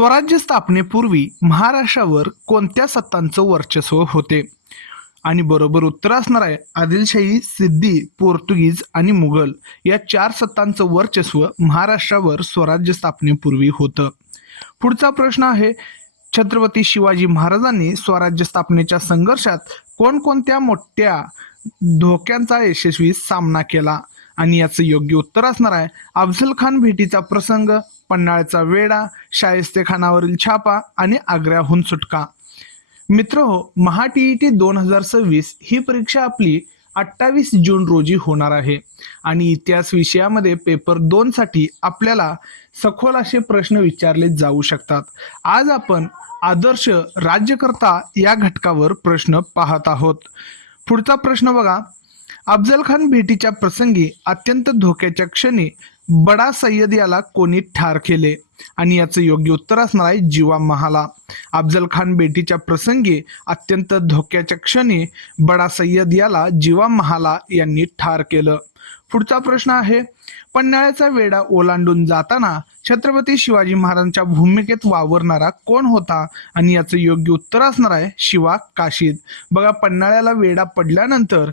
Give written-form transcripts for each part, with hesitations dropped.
स्वराज्य स्थापनेपूर्वी महाराष्ट्रावर कोणत्या सत्तांचं वर्चस्व होते? आणि बरोबर उत्तर असणार आहे आदिलशाही, सिद्धी, पोर्तुगीज आणि मुघल या 4 सत्तांचं वर्चस्व महाराष्ट्रावर स्वराज्य स्थापनेपूर्वी होतं. पुढचा प्रश्न आहे, छत्रपती शिवाजी महाराजांनी स्वराज्य स्थापनेच्या संघर्षात कोणकोणत्या मोठ्या धोक्यांचा यशस्वी सामना केला? आणि याचं योग्य उत्तर असणार आहे अफझल खान भेटीचा प्रसंग, पन्हाळ्याचा वेढा, शाहिस्तेखानावरील छापा आणि आग्र्याहून सुटका. मित्रहो, महा TET 2026 ही परीक्षा आपली 28 जून रोजी होणार आहे आणि इतिहास विषयामध्ये पेपर 2 साठी आपल्याला सखोल असे प्रश्न विचारले जाऊ शकतात. आज आपण आदर्श राज्यकर्ता या घटकावर प्रश्न पाहत आहोत. पुढचा प्रश्न बघा, अफझल खान भेटीच्या प्रसंगी अत्यंत धोक्याच्या क्षणी बडा सय्यद याला कोणी ठार केले? आणि याचं योग्य उत्तर असणार आहे जीवा महाला. अफझल खान भेटीच्या प्रसंगी अत्यंत धोक्याच्या क्षणी बडा सय्यद याला जीवा महाला यांनी ठार केलं. पुढचा प्रश्न आहे, पन्हाळ्याचा वेढा ओलांडून जाताना छत्रपती शिवाजी महाराजांच्या भूमिकेत वावरणारा कोण होता? आणि याचं योग्य उत्तर असणार आहे शिवा काशीद. बघा, पन्हाळ्याला वेढा पडल्यानंतर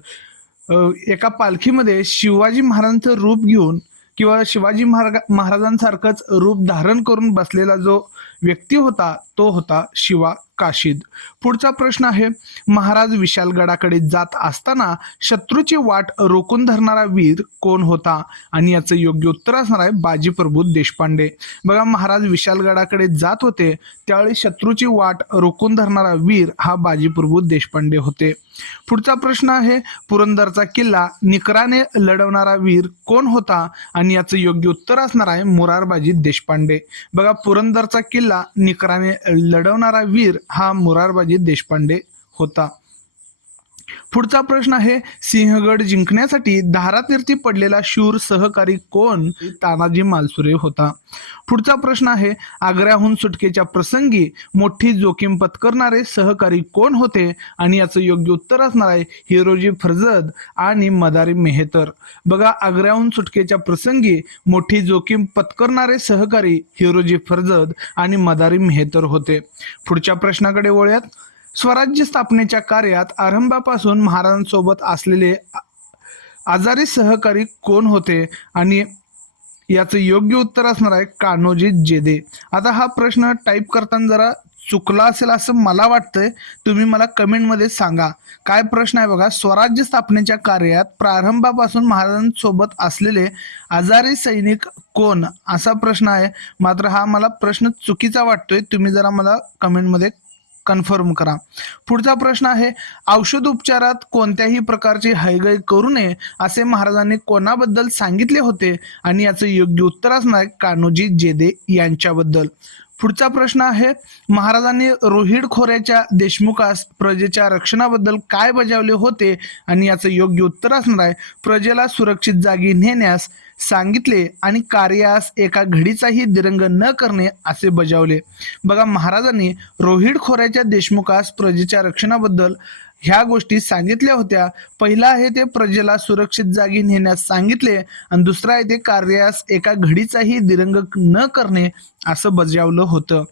एका पालखीमध्ये शिवाजी महाराजांचं रूप घेऊन किंवा शिवाजी महाराजांसारखंच रूप धारण करून बसलेला जो व्यक्ती होता तो होता शिवा काशीद. पुढचा प्रश्न आहे, महाराज विशालगडाकडे जात असताना शत्रूची वाट रोखून धरणारा वीर कोण होता? आणि याचं योग्य उत्तर असणार आहे बाजीप्रभू देशपांडे. बघा, महाराज विशालगडाकडे जात होते त्यावेळी शत्रूची वाट रोखून धरणारा वीर हा बाजीप्रभू देशपांडे होते. पुढचा प्रश्न आहे, पुरंदरचा किल्ला निकराने लढवणारा वीर कोण होता? आणि याचं योग्य उत्तर असणार आहे मोरारबाजी देशपांडे. बघा, पुरंदरचा किल्ला निकराने लढवणारा वीर हा मोरारबाजी देशपांडे होता. पुढचा प्रश्न आहे, सिंहगड जिंकण्यासाठी धारातीर्थी पडलेला शूर सहकारी कोण? तानाजी मालुसरे होता. पुढचा प्रश्न आहे, आग्र्याहून सुटकेच्या प्रसंगी मोठी जोखीम पत्करणारे सहकारी कोण होते? आणि याचं योग्य उत्तर असणार आहे हिरोजी फर्जद आणि मदारी मेहतर. बघा, आग्र्याहून सुटकेच्या प्रसंगी मोठी जोखीम पत्करणारे सहकारी हिरोजी फर्जद आणि मदारी मेहतर होते. पुढच्या प्रश्नाकडे वळूयात. स्वराज्य स्थापनेच्या कार्यात आरंभापासून महाराजांसोबत असलेले आजारी सहकारी कोण होते? आणि याचं योग्य उत्तर असणार आहे कान्होजी जेदे. आता हा प्रश्न टाईप करताना जरा चुकला असेल असं मला वाटतंय, तुम्ही मला कमेंटमध्ये सांगा. काय प्रश्न आहे बघा, स्वराज्य स्थापनेच्या कार्यात प्रारंभापासून महाराजांसोबत असलेले आजारी सैनिक कोण, असा प्रश्न आहे. मात्र हा मला प्रश्न चुकीचा वाटतोय, तुम्ही जरा मला कमेंटमध्ये कन्फर्म करा. पुढचा प्रश्न आहे, औषध उपचारात कोणत्याही प्रकारची हयगय करू नये असे महाराजांनी कोणाबद्दल सांगितले होते? आणि याचं योग्य उत्तर असणार आहे कान्होजी जेदे यांच्याबद्दल. पुढचा प्रश्न आहे, महाराजांनी रोहिड खोऱ्याच्या देशमुखास प्रजेच्या रक्षणाबद्दल काय बजावले होते? आणि याचं योग्य उत्तर असणार आहे प्रजेला सुरक्षित जागी नेण्यास सांगितले आणि कार्यास एका घडीचाही दिरंग न करणे असे बजावले. बघा, महाराजांनी रोहिड खोऱ्याच्या देशमुखास प्रजेच्या रक्षणाबद्दल ह्या गोष्टी सांगितल्या होत्या. पहिला आहे ते प्रजेला सुरक्षित जागी नेण्यास सांगितले आणि दुसरा आहे ते कार्यास एका घडीचाही दिरंग न करणे असं बजावलं होतं.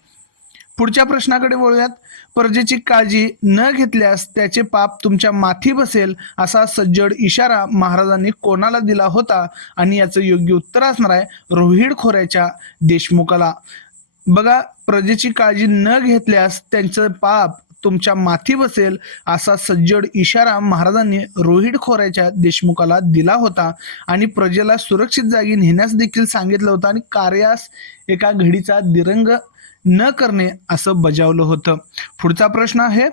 पुढच्या प्रश्नाकडे वळूयात. प्रजेची काळजी न घेतल्यास त्याचे पाप तुमच्या माथी बसेल असा सज्जड इशारा महाराजांनी कोणाला दिला होता? आणि याचं योग्य उत्तर असणार आहे रोहिड खोऱ्याच्या देशमुखाला. बघा, प्रजेची काळजी न घेतल्यास त्यांचं पाप तुमच्या माथी बसेल असा सज्जड इशारा महाराजांनी रोहिड खोऱ्याच्या देशमुखाला दिला होता आणि प्रजेला सुरक्षित जागी नेण्यास देखील सांगितलं होतं आणि कार्यास एका घडीचा दिरंग न करणे असं बजावलं होतं. पुढचा प्रश्न आहे,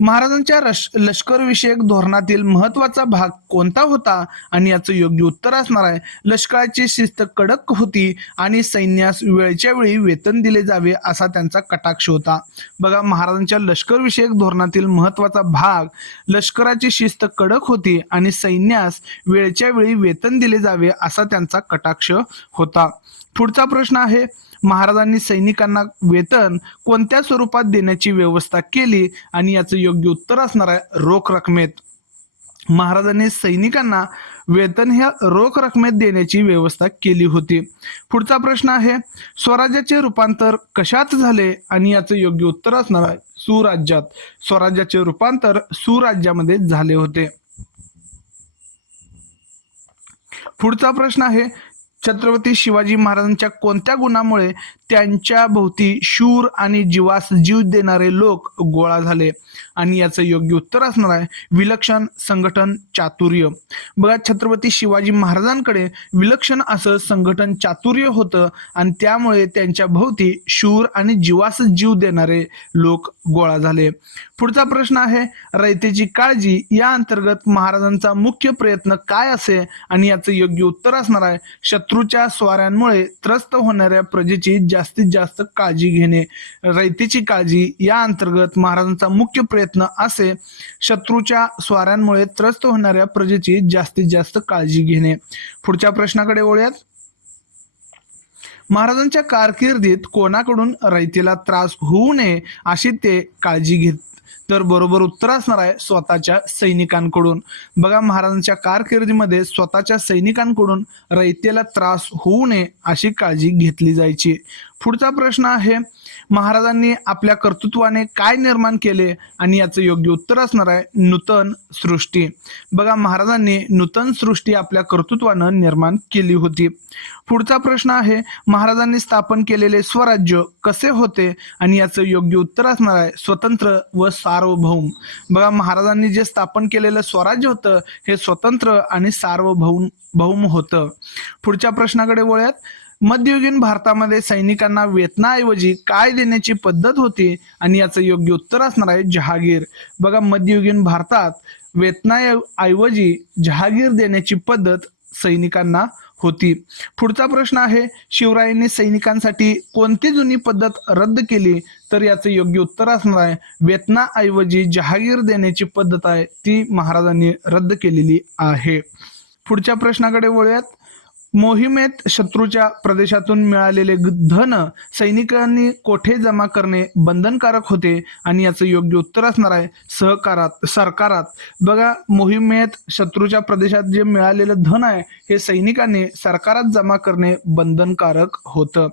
महाराजांच्या लष्कर विषयक धोरणातील महत्वाचा भाग कोणता होता? आणि याचं योग्य उत्तर असणार आहे लष्कराची शिस्त कडक होती आणि सैन्यास वेळच्या वेळी वेतन दिले जावे असा त्यांचा कटाक्ष होता. बघा, महाराजांच्या लष्कर विषयक धोरणातील महत्वाचा भाग लष्कराची शिस्त कडक होती आणि सैन्यास वेळच्या वेळी वेतन दिले जावे असा त्यांचा कटाक्ष होता. पुढचा प्रश्न आहे, महाराजांनी सैनिकांना वेतन कोणत्या स्वरूपात देण्याची व्यवस्था केली? आणि याचं योग्य उत्तर असणार आहे रोख रकमेत. महाराजांनी सैनिकांना वेतन ह्या रोख रकमेत देण्याची व्यवस्था केली होती. पुढचा प्रश्न आहे, स्वराज्याचे रूपांतर कशात झाले आणि याचं योग्य उत्तर असणार आहे सुराज्यात. स्वराज्याचे रूपांतर सुराज्यामध्ये झाले होते. पुढचा प्रश्न आहे, छत्रपती शिवाजी महाराजांच्या कोणत्या गुणामुळे त्यांच्या भोवती शूर आणि जीवास जीव देणारे लोक गोळा झाले आणि याचं योग्य उत्तर असणार आहे विलक्षण संघटन चातुर्य. बघा, छत्रपती शिवाजी महाराजांकडे विलक्षण असं संघटन चातुर्य होतं आणि त्यामुळे त्यांच्या भोवती शूर आणि जीवास जीव देणारे लोक गोळा झाले. पुढचा प्रश्न आहे, रयतेची काळजी या अंतर्गत महाराजांचा मुख्य प्रयत्न काय असे आणि याचं योग्य उत्तर असणार आहे शत्रूच्या स्वाऱ्यांमुळे त्रस्त होणाऱ्या प्रजेची जास्तीत जास्त काळजी घेणे. रयतेची काळजी या अंतर्गत महाराजांचा मुख्य प्रयत्न असे शत्रूच्या स्वाऱ्यांमुळे त्रस्त होणाऱ्या प्रजेची जास्तीत जास्त काळजी घेणे. पुढच्या प्रश्नाकडे वळूयात. महाराजांच्या कारकिर्दीत कोणाकडून रयतेला त्रास होऊ नये अशी ते काळजी घेत, तर बरोबर उत्तर असणार आहे स्वतःच्या सैनिकांकडून. बघा, महाराजांच्या कारकिर्दीमध्ये स्वतःच्या सैनिकांकडून रयतेला त्रास होऊ नये अशी काळजी घेतली जायची. पुढचा प्रश्न आहे, महाराजांनी आपल्या कर्तृत्वाने काय निर्माण केले आणि याचं योग्य उत्तर असणार आहे नूतन सृष्टी. बघा, महाराजांनी नूतन सृष्टी आपल्या कर्तृत्वानं निर्माण केली होती. पुढचा प्रश्न आहे, महाराजांनी स्थापन केलेले स्वराज्य कसे होते आणि याचं योग्य उत्तर असणार आहे स्वतंत्र व सार्वभौम. बघा, महाराजांनी जे स्थापन केलेलं स्वराज्य होतं हे स्वतंत्र आणि सार्वभौम होतं. पुढच्या प्रश्नाकडे वळूयात. मध्ययुगीन भारतामध्ये सैनिकांना वेतनाऐवजी काय देण्याची पद्धत होती आणि याचं योग्य उत्तर असणार आहे जहागीर. बघा, मध्ययुगीन भारतात वेतनाऐवजी जहागीर देण्याची पद्धत सैनिकांना होती. पुढचा प्रश्न आहे, शिवरायांनी सैनिकांसाठी कोणती जुनी पद्धत रद्द केली, तर याचं योग्य उत्तर असणार आहे वेतनाऐवजी जहागीर देण्याची पद्धत आहे ती महाराजांनी रद्द केलेली आहे. पुढच्या प्रश्नाकडे वळूयात. मोहिमेत शत्रूच्या प्रदेशातून मिळालेले धन सैनिकांनी कोठे जमा करणे बंधनकारक होते आणि याचं योग्य उत्तर असणार आहे सरकारात. बघा, मोहिमेत शत्रूच्या प्रदेशात जे मिळालेलं धन आहे हे सैनिकांनी सरकारात जमा करणे बंधनकारक होतं.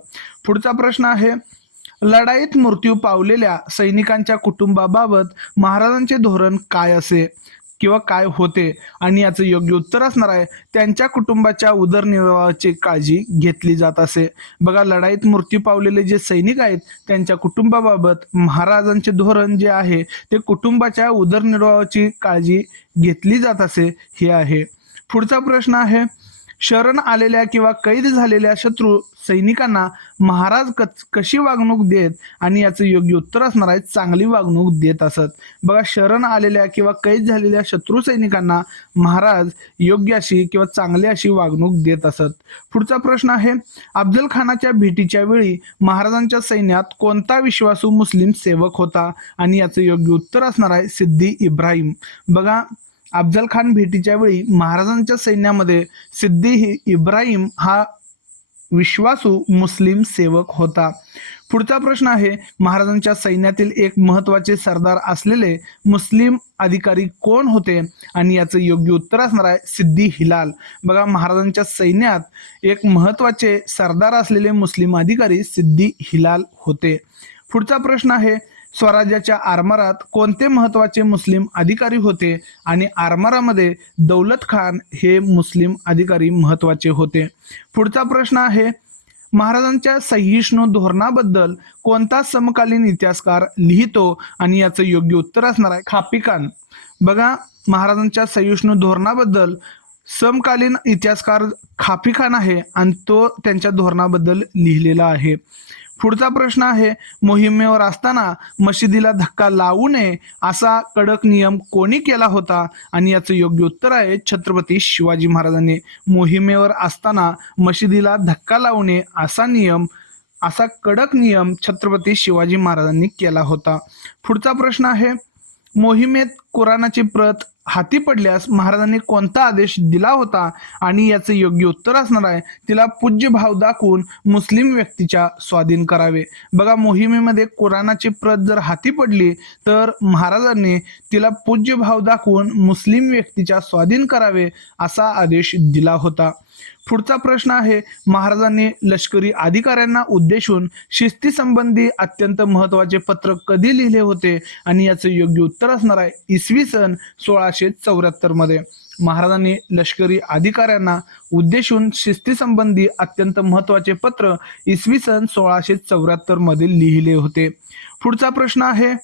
पुढचा प्रश्न आहे, लढाईत मृत्यू पावलेल्या सैनिकांच्या कुटुंबाबाबत महाराजांचे धोरण काय असे किंवा काय होते आणि याचं योग्य उत्तर असणार आहे त्यांच्या कुटुंबाच्या उदरनिर्वाहाची काळजी घेतली जात असे. बघा, लढाईत मृत्यू पावलेले जे सैनिक आहेत त्यांच्या कुटुंबाबाबत महाराजांचे धोरण जे आहे ते कुटुंबाच्या उदरनिर्वाहाची काळजी घेतली जात असे हे आहे. पुढचा प्रश्न आहे, शरण आलेल्या किंवा कैद झालेल्या शत्रू सैनिकांना महाराज कशी वागणूक देत आणि याचं योग्य उत्तर असणार आहे चांगली वागणूक देत असत. बघा, शरण आलेल्या किंवा कैद झालेल्या शत्रू सैनिकांना महाराज योग्य अशी किंवा चांगली अशी वागणूक देत असत. पुढचा प्रश्न आहे, अफजल खानाच्या भेटीच्या वेळी महाराजांच्या सैन्यात कोणता विश्वासू मुस्लिम सेवक होता आणि याचं योग्य उत्तर असणार आहे सिद्दी इब्राहिम. बघा, अफजल खान भेटीच्या वेळी महाराजांच्या सैन्यामध्ये सिद्दी इब्राहिम हा विश्वासू मुस्लिम सेवक होता. पुढचा प्रश्न आहे, महाराजांच्या सैन्यातील एक महत्वाचे सरदार असलेले मुस्लिम अधिकारी कोण होते आणि याचं योग्य उत्तर असणार आहे सिद्दी हिलाल. बघा, महाराजांच्या सैन्यात एक महत्वाचे सरदार असलेले मुस्लिम अधिकारी सिद्दी हिलाल होते. पुढचा प्रश्न आहे, स्वराज्याच्या आरमारात कोणते महत्वाचे मुस्लिम अधिकारी होते आणि आरमारामध्ये दौलत खान हे मुस्लिम अधिकारी महत्वाचे होते. पुढचा प्रश्न आहे, महाराजांच्या सहिष्णू धोरणाबद्दल कोणता समकालीन इतिहासकार लिहितो आणि याचं योग्य उत्तर असणार आहे खापिकान. बघा, महाराजांच्या सहिष्णू धोरणाबद्दल समकालीन इतिहासकार खापिकान आहे आणि तो त्यांच्या धोरणाबद्दल लिहिलेला आहे. पुढचा प्रश्न आहे, मोहिमेवर असताना मशिदीला धक्का लावू नये असा कडक नियम कोणी केला होता आणि याचं योग्य उत्तर आहे छत्रपती शिवाजी महाराजांनी. मोहिमेवर असताना मशिदीला धक्का लावू नये असा कडक नियम छत्रपती शिवाजी महाराजांनी केला होता. पुढचा प्रश्न आहे, मोहिमेत कुराणाची प्रत हाती पडल्यास महाराजांनी कोणता आदेश दिला होता आणि याचं योग्य उत्तर असणार आहे तिला पूज्य भाव दाखवून मुस्लिम व्यक्तीच्या स्वाधीन करावे. बघा मोहिमेमध्ये कुराणाची प्रत जर हाती पडली तर महाराजांनी तिला पूज्य भाव दाखवून मुस्लिम व्यक्तीच्या स्वाधीन करावे असा आदेश दिला होता. पुढचा प्रश्न आहे महाराजांनी लष्करी अधिकाऱ्यांना उद्देशून शिस्ती संबंधी अत्यंत महत्वाचे पत्र कधी लिहिले होते आणि याचं योग्य उत्तर असणार आहे इसवी सन 1674 मध्ये. महाराजांनी लष्करी अधिकाऱ्यांना उद्देशून शिस्ती संबंधी अत्यंत महत्वाचे पत्र इसवी सन 1674 मध्ये लिहिले होते. पुढचा प्रश्न आहे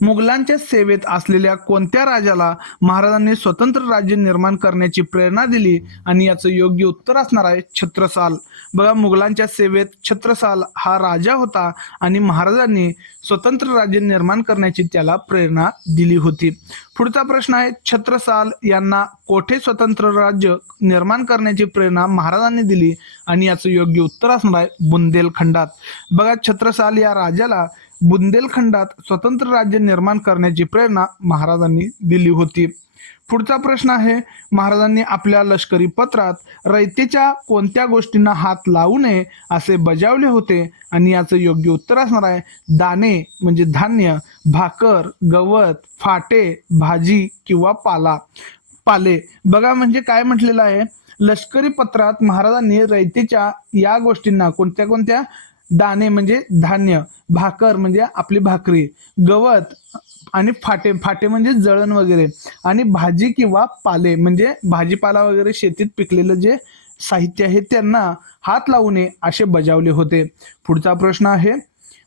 मुघलांच्या सेवेत असलेल्या कोणत्या राजाला महाराजांनी स्वतंत्र राज्य निर्माण करण्याची प्रेरणा दिली आणि याचं योग्य उत्तर असणार आहे छत्रसाल. बघा मुघलांच्या सेवेत छत्रसाल हा राजा होता आणि महाराजांनी स्वतंत्र राज्य निर्माण करण्याची त्याला प्रेरणा दिली होती. पुढचा प्रश्न आहे छत्रसाल यांना कोठे स्वतंत्र राज्य निर्माण करण्याची प्रेरणा महाराजांनी दिली आणि याचं योग्य उत्तर असणार आहे बुंदेलखंडात. बघा छत्रसाल या राजाला बुंदेलखंडात स्वतंत्र राज्य निर्माण करण्याची प्रेरणा महाराजांनी दिली होती. पुढचा प्रश्न आहे महाराजांनी आपल्या लष्करी पत्रात रयतेच्या कोणत्या गोष्टींना हात लावू नये असे बजावले होते आणि याचं योग्य उत्तर असणार आहे दाणे म्हणजे धान्य, भाकर, गवत, फाटे, भाजी किंवा पाले. बघा म्हणजे काय म्हटलेलं आहे लष्करी पत्रात महाराजांनी रयतेच्या या गोष्टींना कोणत्या कोणत्या दाणे म्हणजे धान्य, भाकर म्हणजे आपली भाकरी, गवत आणि फाटे म्हणजे जळण वगैरे आणि भाजी किंवा पाले म्हणजे भाजीपाला वगैरे शेतीत पिकलेलं जे साहित्य आहे त्यांना हात लावू नये असे बजावले होते. पुढचा प्रश्न आहे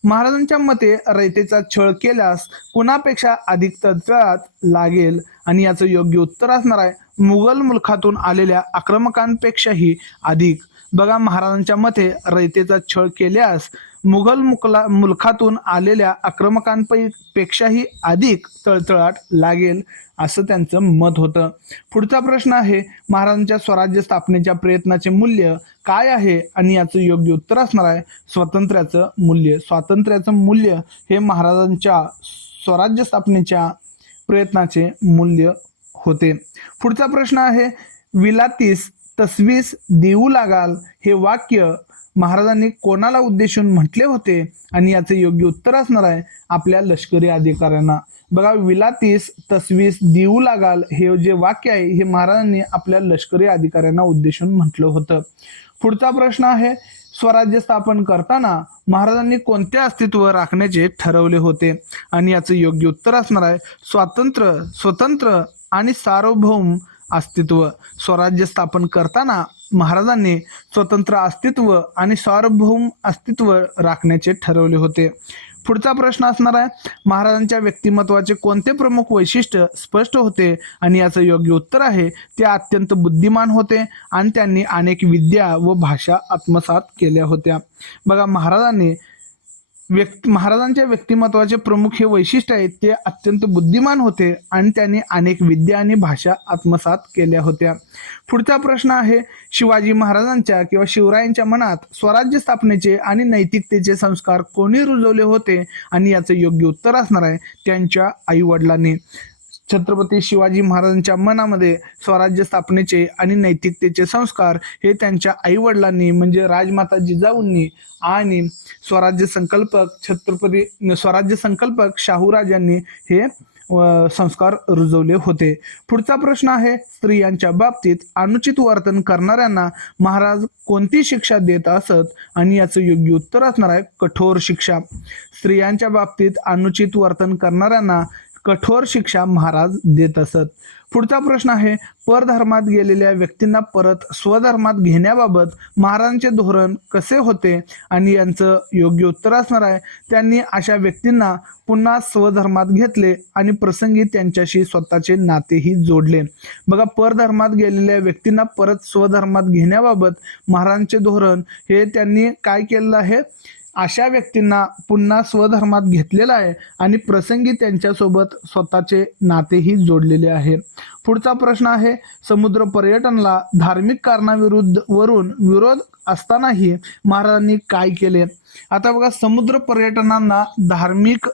महाराजांच्या मते रयतेचा छळ केल्यास कुणापेक्षा अधिक तळतळात लागेल आणि याचं योग्य उत्तर असणार आहे मुघल मुलखातून आलेल्या आक्रमकांपेक्षाही अधिक. बघा महाराजांच्या मते रयतेचा छळ केल्यास मुघल मुलखातून आलेल्या आक्रमकांपेक्षाही अधिक तळतळाट लागेल असं त्यांचं मत होतं. पुढचा प्रश्न आहे महाराजांच्या स्वराज्य स्थापनेच्या प्रयत्नाचे मूल्य काय आहे आणि याचं योग्य उत्तर असणार आहे स्वातंत्र्याचं मूल्य. स्वातंत्र्याचं मूल्य हे महाराजांच्या स्वराज्य स्थापनेच्या प्रयत्नाचे मूल्य होते. पुढचा प्रश्न आहे विलातीस तसवीस देऊ लागाल हे वाक्य महाराजांनी कोणाला उद्देशून म्हटले होते आणि याचे योग्य उत्तर असणार आहे आपल्या लष्करी अधिकाऱ्यांना. बघा विलातीस तसवीस देऊ लागाल हे जे वाक्य आहे हे महाराजांनी आपल्या लष्करी अधिकाऱ्यांना उद्देशून म्हटलं होतं. पुढचा प्रश्न आहे स्वराज्य स्थापन करताना महाराजांनी कोणते अस्तित्व राखण्याचे ठरवले होते आणि याचं योग्य उत्तर असणार आहे स्वतंत्र आणि सार्वभौम अस्तित्व. स्वराज्य स्थापन करताना महाराजांनी स्वतंत्र अस्तित्व आणि सार्वभौम अस्तित्व राखण्याचे ठरवले होते. पुढचा प्रश्न असणार आहे महाराजांच्या व्यक्तिमत्वाचे कोणते प्रमुख वैशिष्ट्य स्पष्ट होते आणि याचं योग्य उत्तर आहे ते अत्यंत बुद्धिमान होते आणि त्यांनी अनेक विद्या व भाषा आत्मसात केल्या होत्या. बघा महाराजांच्या व्यक्तिमत्वाचे प्रमुख हे वैशिष्ट्य आहेत ते अत्यंत बुद्धिमान होते आणि त्यांनी अनेक विद्या आणि भाषा आत्मसात केल्या होत्या. पुढचा प्रश्न आहे शिवाजी महाराजांच्या किंवा शिवरायांच्या मनात स्वराज्य स्थापनेचे आणि नैतिकतेचे संस्कार कोणी रुजवले होते आणि याचं योग्य उत्तर असणार आहे त्यांच्या आई वडिलांनी. छत्रपती शिवाजी महाराजांच्या मनामध्ये स्वराज्य स्थापनेचे आणि नैतिकतेचे संस्कार हे त्यांच्या आई वडिलांनी म्हणजे राजमाता जिजाऊंनी आणि स्वराज्य संकल्पक शाहूराजांनी हे संस्कार रुजवले होते. पुढचा प्रश्न आहे स्त्रियांच्या बाबतीत अनुचित वर्तन करणाऱ्यांना महाराज कोणती शिक्षा देत असत आणि याचं योग्य उत्तर असणार आहे कठोर शिक्षा. स्त्रियांच्या बाबतीत अनुचित वर्तन करणाऱ्यांना कठोर शिक्षा महाराज देत असत. पुढचा प्रश्न आहे परधर्मात गेलेल्या व्यक्तींना परत स्वधर्मात घेण्याबाबत महाराजांचे धोरण कसे होते आणि यांचं योग्य उत्तर असणार आहे त्यांनी अशा व्यक्तींना पुन्हा स्वधर्मात घेतले आणि प्रसंगी त्यांच्याशी स्वतःचे नातेही जोडले. बघा परधर्मात गेलेल्या व्यक्तींना परत स्वधर्मात घेण्याबाबत महाराजांचे धोरण हे त्यांनी काय केलेलं आहे अशा व्यक्तींना पुन्हा स्वधर्मात घेतलेला आहे आणि प्रसंगी त्यांच्यासोबत स्वतःचे नातेही जोडलेले आहे. पुढचा प्रश्न आहे समुद्र पर्यटनाला धार्मिक कारणावरून विरोध असतानाही महाराजांनी काय केले. आता बघा समुद्र पर्यटनांना धार्मिक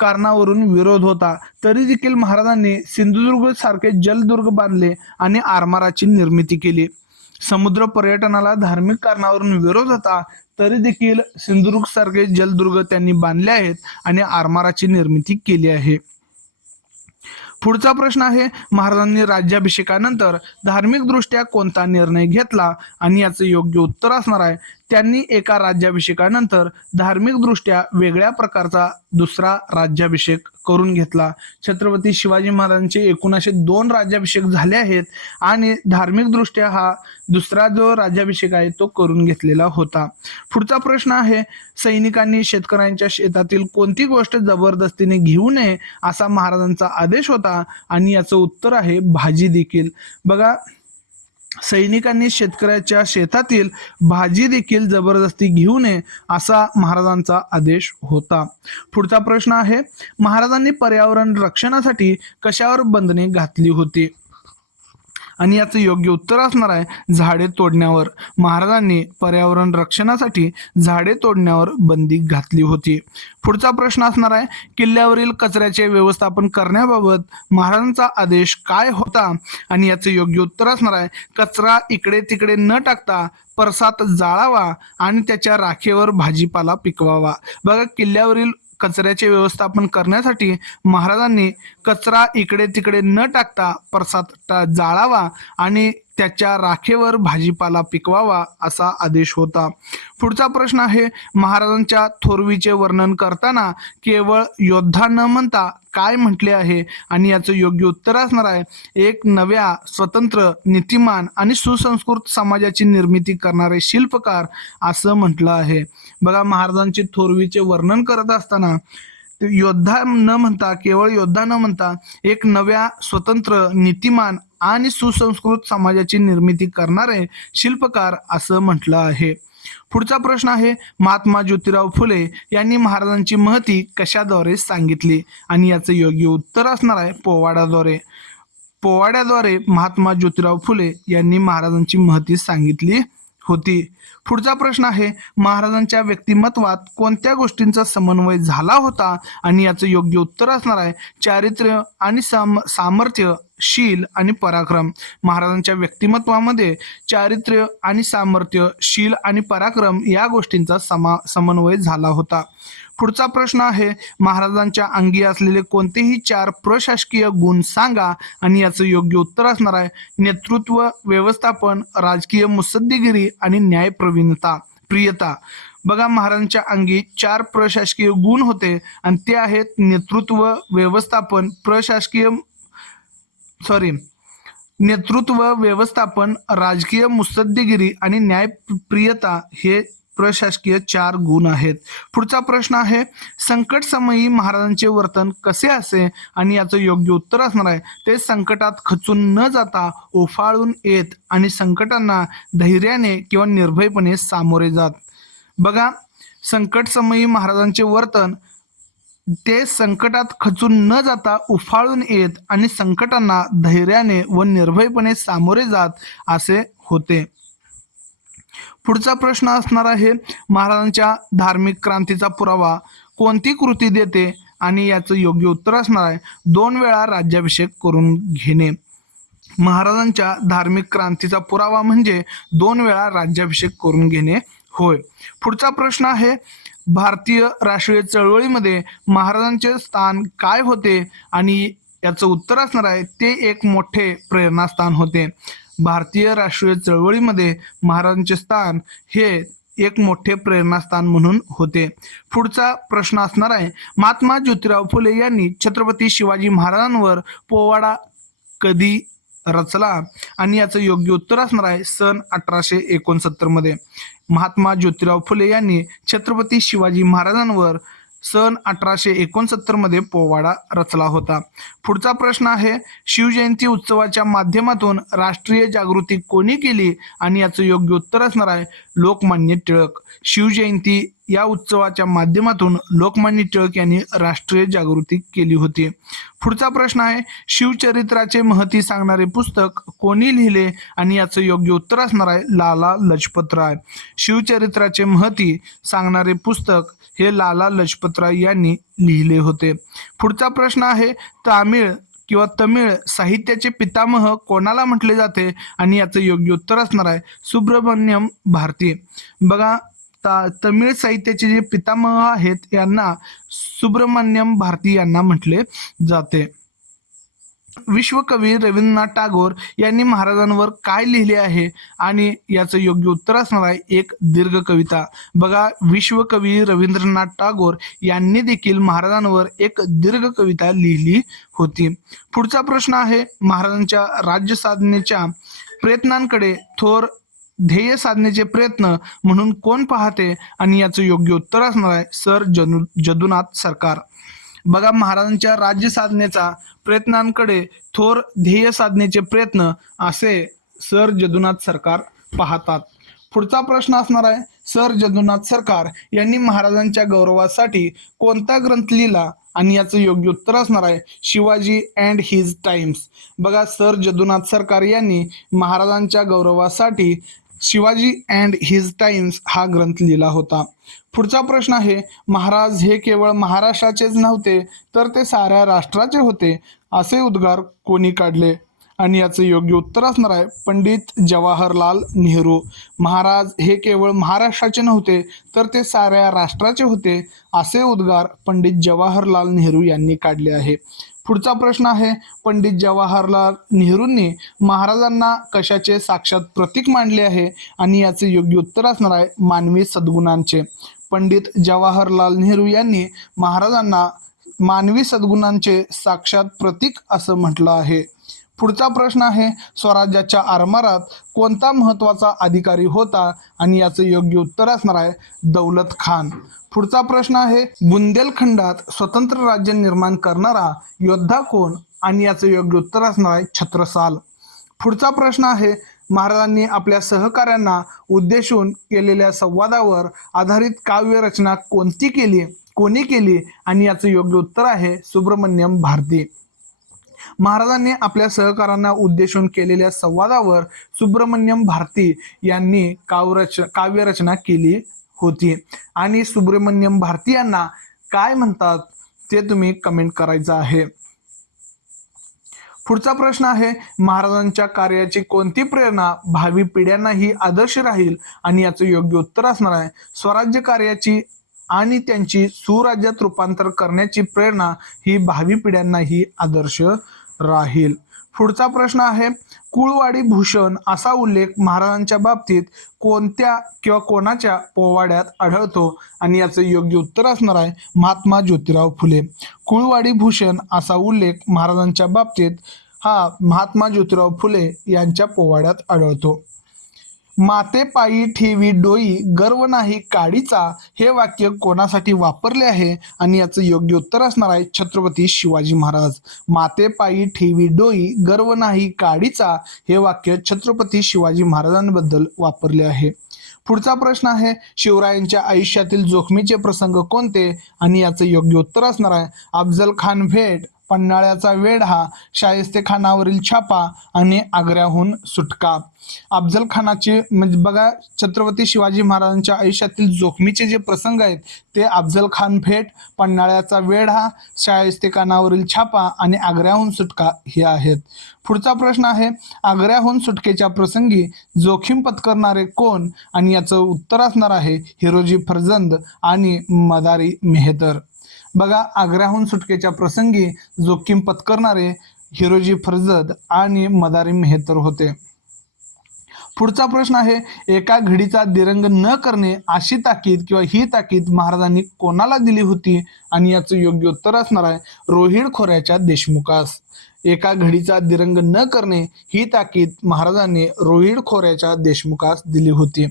कारणावरून विरोध होता, तरी देखील महाराजांनी सिंधुदुर्ग सारखे जलदुर्ग बांधले आणि आरमाराची निर्मिती केली. समुद्र पर्यटनाला धार्मिक कारणावरून विरोध होता, तरी देखील सिंधुदुर्ग सारखे जलदुर्ग त्यांनी बांधले आहेत आणि आरमाराची निर्मिती केली आहे. पुढचा प्रश्न आहे, महाराजांनी राज्याभिषेकानंतर धार्मिक दृष्ट्या कोणता निर्णय घेतला? आणि याचं योग्य उत्तर असणार आहे, त्यांनी एका राज्याभिषेकानंतर धार्मिक दृष्ट्या वेगळ्या प्रकारचा दुसरा राज्याभिषेक करून घेतला. छत्रपती शिवाजी महाराजांचे एकूण असे 2 राज्याभिषेक झाले आहेत आणि धार्मिक दृष्ट्या हा दुसरा जो राज्याभिषेक आहे तो करून घेतलेला होता. पुढचा प्रश्न आहे, सैनिकांनी शेतकऱ्यांच्या शेतातील कोणती गोष्ट जबरदस्तीने घेऊ नये असा महाराजांचा आदेश होता? आणि याचं उत्तर आहे भाजी देखील. बघा, सैनिकांनी शेतकऱ्याच्या शेतातील भाजी देखील जबरदस्ती घेऊ नये असा महाराजांचा आदेश होता. पुढचा प्रश्न आहे, महाराजांनी पर्यावरण रक्षणासाठी कशावर बंधने घातली होती? आणि याचं योग्य उत्तर असणार आहे झाडे तोडण्यावर. महाराजांनी पर्यावरण रक्षणासाठी झाडे तोडण्यावर बंदी घातली होती. पुढचा प्रश्न असणार आहे, किल्ल्यावरील कचऱ्याचे व्यवस्थापन करण्याबाबत महाराजांचा आदेश काय होता? आणि याचं योग्य उत्तर असणार आहे, कचरा इकडे तिकडे न टाकता परसात जाळावा आणि त्याच्या राखेवर भाजीपाला पिकवावा. बघा, किल्ल्यावरील कचऱ्याचे व्यवस्थापन करण्यासाठी महाराजांनी कचरा इकडे तिकडे न टाकता परसात जाळावा आणि त्याच्या राखेवर भाजीपाला पिकवावा असा आदेश होता. पुढचा प्रश्न आहे, महाराजांच्या थोरवीचे वर्णन करताना केवळ योद्धा न म्हणता काय म्हटले आहे? आणि याचं योग्य उत्तर असणार आहे, एक नव्या स्वतंत्र नीतिमान आणि सुसंस्कृत समाजाची निर्मिती करणारे शिल्पकार असं म्हटलं आहे. बघा, महाराजांचे थोरवीचे वर्णन करत असताना योद्धा न म्हणता, केवळ योद्धा न म्हणता एक नव्या स्वतंत्र नीतिमान आणि सुसंस्कृत समाजाची निर्मिती करणारे शिल्पकार असं म्हटलं आहे. पुढचा प्रश्न आहे, महात्मा ज्योतिराव फुले यांनी महाराजांची महती कशाद्वारे सांगितली? आणि याचं योग्य उत्तर असणार आहे पोवाड्याद्वारे. पोवाड्याद्वारे महात्मा ज्योतिराव फुले यांनी महाराजांची महती सांगितली होती. पुढचा प्रश्न आहे, महाराजांच्या व्यक्तिमत्वात कोणत्या गोष्टींचा समन्वय झाला होता? आणि याचं योग्य उत्तर असणार आहे चारित्र्य आणि सामर्थ्य, शील आणि पराक्रम. महाराजांच्या व्यक्तिमत्वामध्ये चारित्र्य आणि सामर्थ्य, शील आणि पराक्रम या गोष्टींचा समन्वय झाला होता. पुढचा प्रश्न आहे, महाराजांच्या अंगी असलेले कोणतेही 4 प्रशासकीय गुण सांगा? आणि याचं योग्य उत्तर असणार आहे नेतृत्व, व्यवस्थापन, राजकीय मुत्सद्देगिरी आणि प्रियता. बघा, महाराजांच्या अंगी 4 प्रशासकीय गुण होते आणि ते आहेत नेतृत्व, व्यवस्थापन, राजकीय मुत्सद्देगिरी आणि न्यायप्रियता हे प्रशासकीय 4 गुण आहेत. पुढचा प्रश्न आहे, संकट समयी महाराजांचे वर्तन कसे असे? आणि याचं योग्य उत्तर असणार आहे ते संकटात खचून न जाता ओफाळून येत आणि संकटांना धैर्याने किंवा निर्भयपणे सामोरे जात. बघा, संकट समयी महाराजांचे वर्तन ते संकटात खचून न जाता उफाळून येत आणि संकटांना धैर्याने व निर्भयपणे सामोरे जात असे होते. पुढचा प्रश्न असणार आहे, महाराजांच्या धार्मिक क्रांतीचा पुरावा कोणती कृती देते? आणि याचं योग्य उत्तर असणार आहे 2 वेळा राज्याभिषेक करून घेणे. महाराजांच्या धार्मिक क्रांतीचा पुरावा म्हणजे 2 वेळा राज्याभिषेक करून घेणे होय. पुढचा प्रश्न आहे, भारतीय राष्ट्रीय चळवळीमध्ये महाराजांचे स्थान काय होते? आणि याचं उत्तर असणार आहे ते एक मोठे प्रेरणास्थान होते. भारतीय राष्ट्रीय चळवळीमध्ये महाराजांचे स्थान हे एक मोठे प्रेरणास्थान म्हणून होते. पुढचा प्रश्न असणार आहे, महात्मा ज्योतिराव फुले यांनी छत्रपती शिवाजी महाराजांवर पोवाडा कधी रचला? आणि याचं योग्य उत्तर असणार आहे सन 1869 मध्ये. महात्मा ज्योतिराव फुले यांनी छत्रपती शिवाजी महाराजांवर सन 1869 मध्ये पोवाडा रचला होता. पुढचा प्रश्न आहे, शिवजयंती उत्सवाच्या माध्यमातून राष्ट्रीय जागृती कोणी केली? आणि याचं योग्य उत्तर असणार आहे लोकमान्य टिळक. शिवजयंती या उत्सवाच्या माध्यमातून लोकमान्य टिळक यांनी राष्ट्रीय जागृती केली होती. पुढचा प्रश्न आहे, शिवचरित्राचे महती सांगणारे पुस्तक कोणी लिहिले? आणि याचं योग्य उत्तर असणार आहे लाला लजपतराय. शिवचरित्राचे महती सांगणारे पुस्तक हे लाला लजपतराय यांनी लिहिले होते. पुढचा प्रश्न आहे, तमिळ साहित्याचे पितामह कोणाला म्हटले जाते? आणि याचं योग्य उत्तर असणार आहे सुब्रमण्यम भारती. बघा, तमिळ साहित्याचे जे पितामह आहेत यांना सुब्रमण्यम भारती यांना म्हटले जाते. विश्वकवी रवींद्रनाथ टागोर यांनी महाराजांवर काय लिहिले आहे? आणि याचं योग्य उत्तर असणार आहे एक दीर्घ कविता. बघा, विश्वकवी रवींद्रनाथ टागोर यांनी देखील महाराजांवर एक दीर्घ कविता लिहिली होती. पुढचा प्रश्न आहे, महाराजांच्या राज्य साधनेच्या प्रयत्नांकडे थोर ध्येय साधनेचे प्रयत्न म्हणून कोण पाहते? आणि याचं योग्य उत्तर असणार आहे सर जदुनाथ सरकार. बघा, महाराजांच्या राज्य साधनेचा प्रयत्नांकडे थोर ध्येय साधनेचे प्रयत्न असे सर जदुनाथ सरकार पाहतात. पुढचा प्रश्न असणार आहे, सर जदुनाथ सरकार यांनी महाराजांच्या गौरवासाठी कोणता ग्रंथ लिहिला? आणि याचं योग्य उत्तर असणार आहे शिवाजी अँड हिज टाइम्स. बघा, सर जदुनाथ सरकार यांनी महाराजांच्या गौरवासाठी शिवाजी अँड हिज टाइम्स हा ग्रंथ लिहिला होता. पुढचा प्रश्न आहे, महाराज हे केवळ महाराष्ट्राचेच नव्हते तर ते साऱ्या राष्ट्राचे होते असे उद्गार कोणी काढले? आणि याचं योग्य उत्तर असणार आहे पंडित जवाहरलाल नेहरू. महाराज हे केवळ महाराष्ट्राचे नव्हते तर ते साऱ्या राष्ट्राचे होते असे उद्गार पंडित जवाहरलाल नेहरू यांनी काढले आहे. पुढचा प्रश्न आहे, पंडित जवाहरलाल नेहरूंनी महाराजांना कशाचे साक्षात प्रतीक मानले आहे? आणि याचे योग्य उत्तर असणार आहे मानवी सद्गुणांचे. पंडित जवाहरलाल नेहरू यांनी महाराजांना मानवी सद्गुणांचे साक्षात प्रतीक असं म्हटलं आहे. पुढचा प्रश्न आहे, स्वराज्याच्या आरमारात कोणता महत्वाचा अधिकारी होता? आणि याचं योग्य उत्तर असणार आहे दौलत खान. पुढचा प्रश्न आहे, बुंदेलखंडात स्वतंत्र राज्य निर्माण करणारा योद्धा कोण? आणि याचं योग्य उत्तर असणार आहे छत्रसाल. पुढचा प्रश्न आहे, महाराजांनी आपल्या सहकाऱ्यांना उद्देशून केलेल्या संवादावर आधारित काव्य रचना कोणी केली? आणि याचं योग्य उत्तर आहे सुब्रमण्यम भारती. महाराजांनी आपल्या सहकाऱ्यांना उद्देशून केलेल्या संवादावर सुब्रमण्यम भारती यांनी काव्यरचना केली होती. आणि सुब्रमण्यम भारती यांना काय म्हणतात ते तुम्ही कमेंट करायचं आहे. पुढचा प्रश्न आहे, महाराजांच्या कार्याची कोणती प्रेरणा भावी पिढ्यांनाही आदर्श राहील? आणि याचं योग्य उत्तर असणार आहे स्वराज्य कार्याची आणि त्यांची सुराज्यात रूपांतर करण्याची प्रेरणा ही भावी पिढ्यांनाही आदर्श राहील. पुढचा प्रश्न आहे, कुळवाडी भूषण असा उल्लेख महाराजांच्या बाबतीत कोणत्या किंवा कोणाच्या पोवाड्यात आढळतो? आणि याचं योग्य उत्तर असणार आहे महात्मा ज्योतिराव फुले. कुळवाडी भूषण असा उल्लेख महाराजांच्या बाबतीत हा महात्मा ज्योतिराव फुले यांच्या पोवाड्यात आढळतो. माते पायी ठेवी डोई गर्व नाही काडीचा हे वाक्य कोणासाठी वापरले आहे? आणि याचं योग्य उत्तर असणार आहे छत्रपती शिवाजी महाराज. माते पायी ठेवी डोई गर्व नाही काडीचा हे वाक्य छत्रपती शिवाजी महाराजांबद्दल वापरले आहे. पुढचा प्रश्न आहे, शिवरायांच्या आयुष्यातील जोखमीचे प्रसंग कोणते? आणि याचं योग्य उत्तर असणार आहे अफजल खान भेट, पन्हाळ्याचा वेढा, शाहिस्तेखानावरील छापा आणि आग्र्याहून सुटका. अफजल खानाचे म्हणजे बघा, छत्रपती शिवाजी महाराजांच्या आयुष्यातील जोखमीचे जे प्रसंग आहेत ते अफजल खान भेट, पन्हाळ्याचा वेढा, शाहिस्तेखानावरील छापा आणि आग्र्याहून सुटका हे आहेत. पुढचा प्रश्न आहे, आग्र्याहून सुटकेच्या प्रसंगी जोखीम पत्करणारे कोण? आणि याचं उत्तर असणार आहे हिरोजी फर्जंद आणि मदारी मेहतर. बघा, आग्र्याहून सुटकेच्या प्रसंगी जोखीम पत्करणारे हिरोजी फर्जंद आणि मदारी मेहतर होते. पुढचा प्रश्न आहे, एका घडीचा दिरंग न करणे अशी ताकीद किंवा ही ताकीद महाराजांनी कोणाला दिली होती? आणि याचं योग्य उत्तर असणार आहे रोहिड खोऱ्याच्या देशमुखास. एका घडीचा दिरंग न करणे ही ताकीद महाराजांनी रोहिड खोऱ्याच्या देशमुखास दिली होती.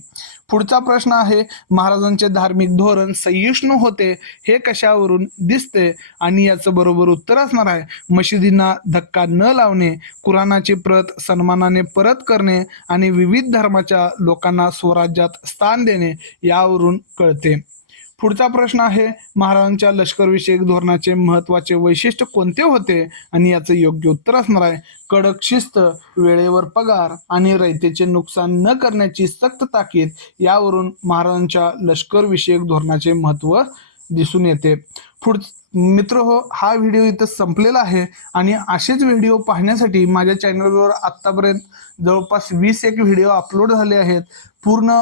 पुढचा प्रश्न आहे, महाराजांचे धार्मिक धोरण सहिष्णू होते हे कशावरून दिसते? आणि याचं बरोबर उत्तर असणार आहे मशिदींना धक्का न लावणे, कुराणाची प्रत सन्मानाने परत करणे आणि विविध धर्माच्या लोकांना स्वराज्यात स्थान देणे यावरून कळते. पुढचा प्रश्न आहे, महाराजांच्या लष्करविषयक धोरणाचे महत्त्वाचे वैशिष्ट्य कोणते होते? आणि याचं योग्य उत्तर असणार आहे कडक शिस्त, वेळेवर पगार आणि रयतेचे नुकसान न करण्याची सक्त ताकीद. यावरून महाराजांच्या लष्करविषयक धोरणाचे महत्त्व दिसून येते. मित्र हो, हा व्हिडिओ इथं संपलेला आहे आणि असेच व्हिडिओ पाहण्यासाठी माझ्या चॅनलवर आत्तापर्यंत जवळपास 20 व्हिडिओ अपलोड झाले आहेत. पूर्ण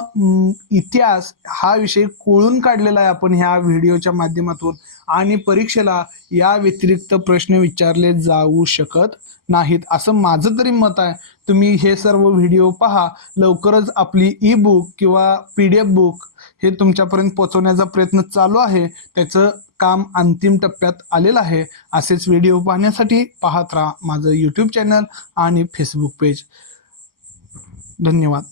इतिहास हा विषय कोळून काढलेला आहे आपण ह्या व्हिडिओच्या माध्यमातून, आणि परीक्षेला या व्यतिरिक्त प्रश्न विचारले जाऊ शकत नाहीत असं माझं तरी मत आहे. तुम्ही हे सर्व व्हिडिओ पहा. लवकरच आपली ई बुक किंवा PDF बुक हे तुमच्यापर्यंत पोहोचवण्याचा प्रयत्न चालू आहे. त्याचं काम अंतिम टप्प्यात आलेलं आहे. असेच व्हिडिओ पाहण्यासाठी पाहत राहा माझं YouTube चॅनल आणि Facebook पेज. धन्यवाद.